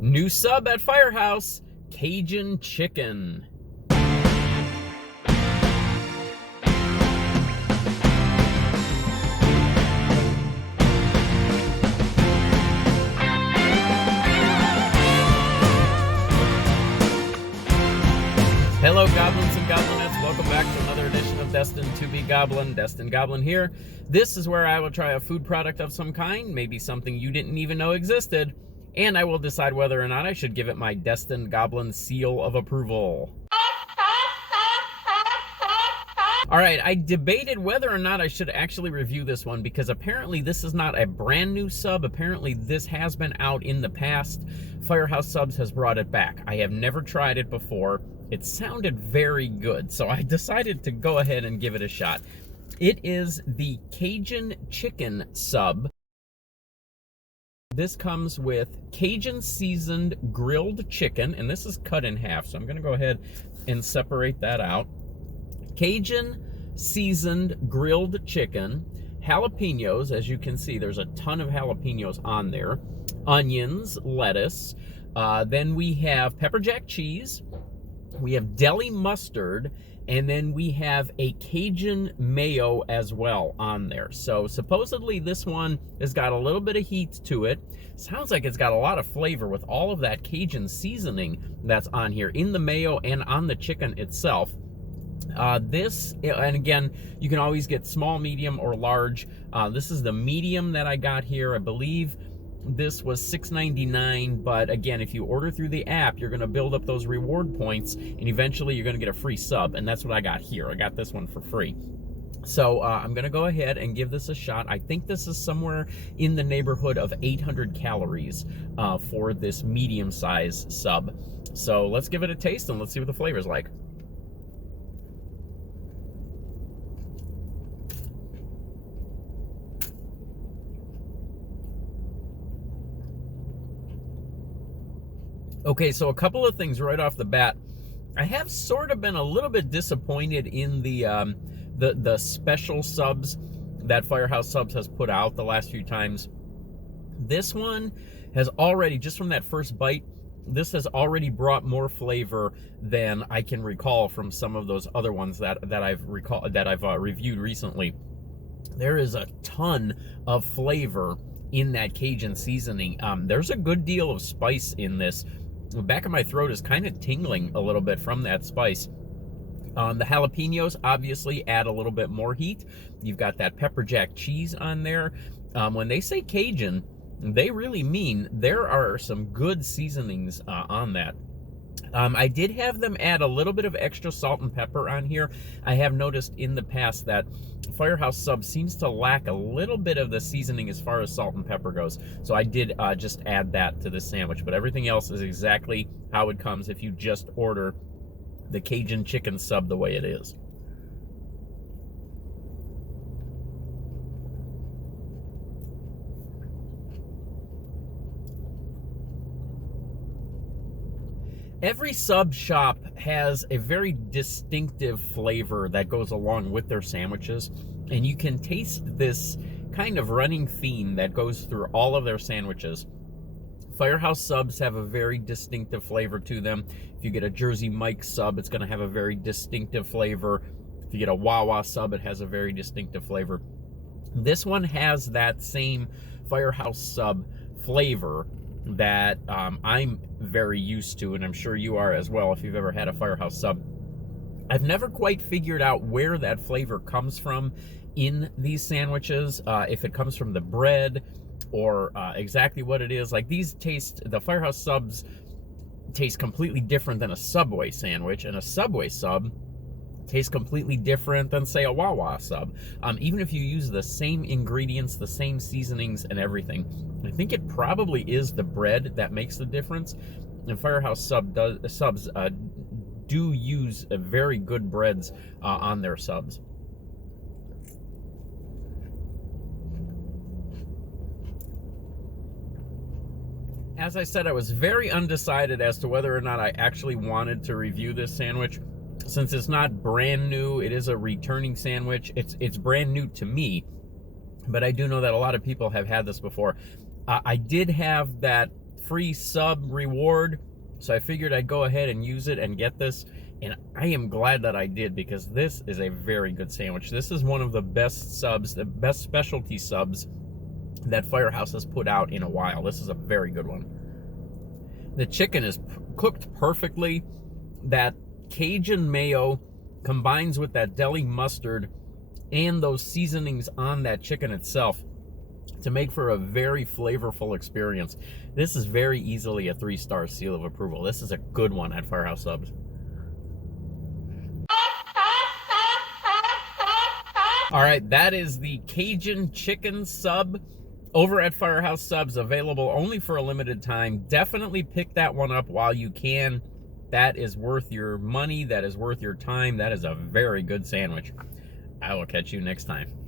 New sub at Firehouse, Cajun Chicken. Hello, goblins and goblinettes. Welcome back to another edition of Destined to be Goblin. Destined Goblin here. This is where I will try a food product of some kind, maybe something you didn't even know existed, and I will decide whether or not I should give it my Destined Goblin seal of approval. All right, I debated whether or not I should actually review this one because apparently this is not a brand new sub. Apparently this has been out in the past. Firehouse Subs has brought it back. I have never tried it before. It sounded very good, so I decided to go ahead and give it a shot. It is the Cajun Chicken Sub. This comes with Cajun seasoned grilled chicken, and this is cut in half, so I'm gonna go ahead and separate that out. Cajun seasoned grilled chicken, jalapenos, as you can see, there's a ton of jalapenos on there, onions, lettuce, then we have pepperjack cheese, we have deli mustard, and then we have a Cajun mayo as well on there. So supposedly this one has got a little bit of heat to it. Sounds like it's got a lot of flavor with all of that Cajun seasoning that's on here in the mayo and on the chicken itself. This, and again, you can always get small, medium, or large. This is the medium that I got here. I believe this was $6.99, but again, if you order through the app, you're going to build up those reward points, and eventually you're going to get a free sub, and that's what I got here. I got this one for free. So I'm going to go ahead and give this a shot. I think this is somewhere in the neighborhood of 800 calories for this medium-size sub. So let's give it a taste, and let's see what the flavor is like. Okay, so a couple of things right off the bat. I have sort of been a little bit disappointed in the special subs that Firehouse Subs has put out the last few times. This one has already, just from that first bite, this has already brought more flavor than I can recall from some of those other ones that I've reviewed recently. There is a ton of flavor in that Cajun seasoning. There's a good deal of spice in this. The back of my throat is kind of tingling a little bit from that spice. The jalapenos obviously add a little bit more heat. You've got that pepperjack cheese on there. When they say Cajun, they really mean there are some good seasonings on that. I did have them add a little bit of extra salt and pepper on here. I have noticed in the past that Firehouse Sub seems to lack a little bit of the seasoning as far as salt and pepper goes. So I did just add that to the sandwich, but everything else is exactly how it comes if you just order the Cajun Chicken Sub the way it is. Every sub shop has a very distinctive flavor that goes along with their sandwiches, and you can taste this kind of running theme that goes through all of their sandwiches. Firehouse Subs have a very distinctive flavor to them. If you get a Jersey Mike sub, it's going to have a very distinctive flavor. If you get a Wawa sub, it has a very distinctive flavor. This one has that same Firehouse Sub flavor that I'm very used to, and I'm sure you are as well if you've ever had a Firehouse Sub. I've never quite figured out where that flavor comes from in these sandwiches, if it comes from the bread or exactly what it is. Like the Firehouse Subs taste completely different than a Subway sandwich, and a Subway sub tastes completely different than, say, a Wawa sub. Even if you use the same ingredients, the same seasonings and everything, I think it probably is the bread that makes the difference. And Firehouse Subs do use very good breads on their subs. As I said, I was very undecided as to whether or not I actually wanted to review this sandwich. Since it's not brand new, it is a returning sandwich. It's brand new to me, but I do know that a lot of people have had this before. I did have that free sub reward, so I figured I'd go ahead and use it and get this. And I am glad that I did, because this is a very good sandwich. This is one of the best subs, the best specialty subs that Firehouse has put out in a while. This is a very good one. The chicken is cooked perfectly. That Cajun mayo combines with that deli mustard and those seasonings on that chicken itself to make for a very flavorful experience. This is very easily a 3-star seal of approval. This is a good one at Firehouse Subs. All right, that is the Cajun Chicken Sub over at Firehouse Subs, available only for a limited time. Definitely pick that one up while you can. That is worth your money. That is worth your time. That is a very good sandwich. I will catch you next time.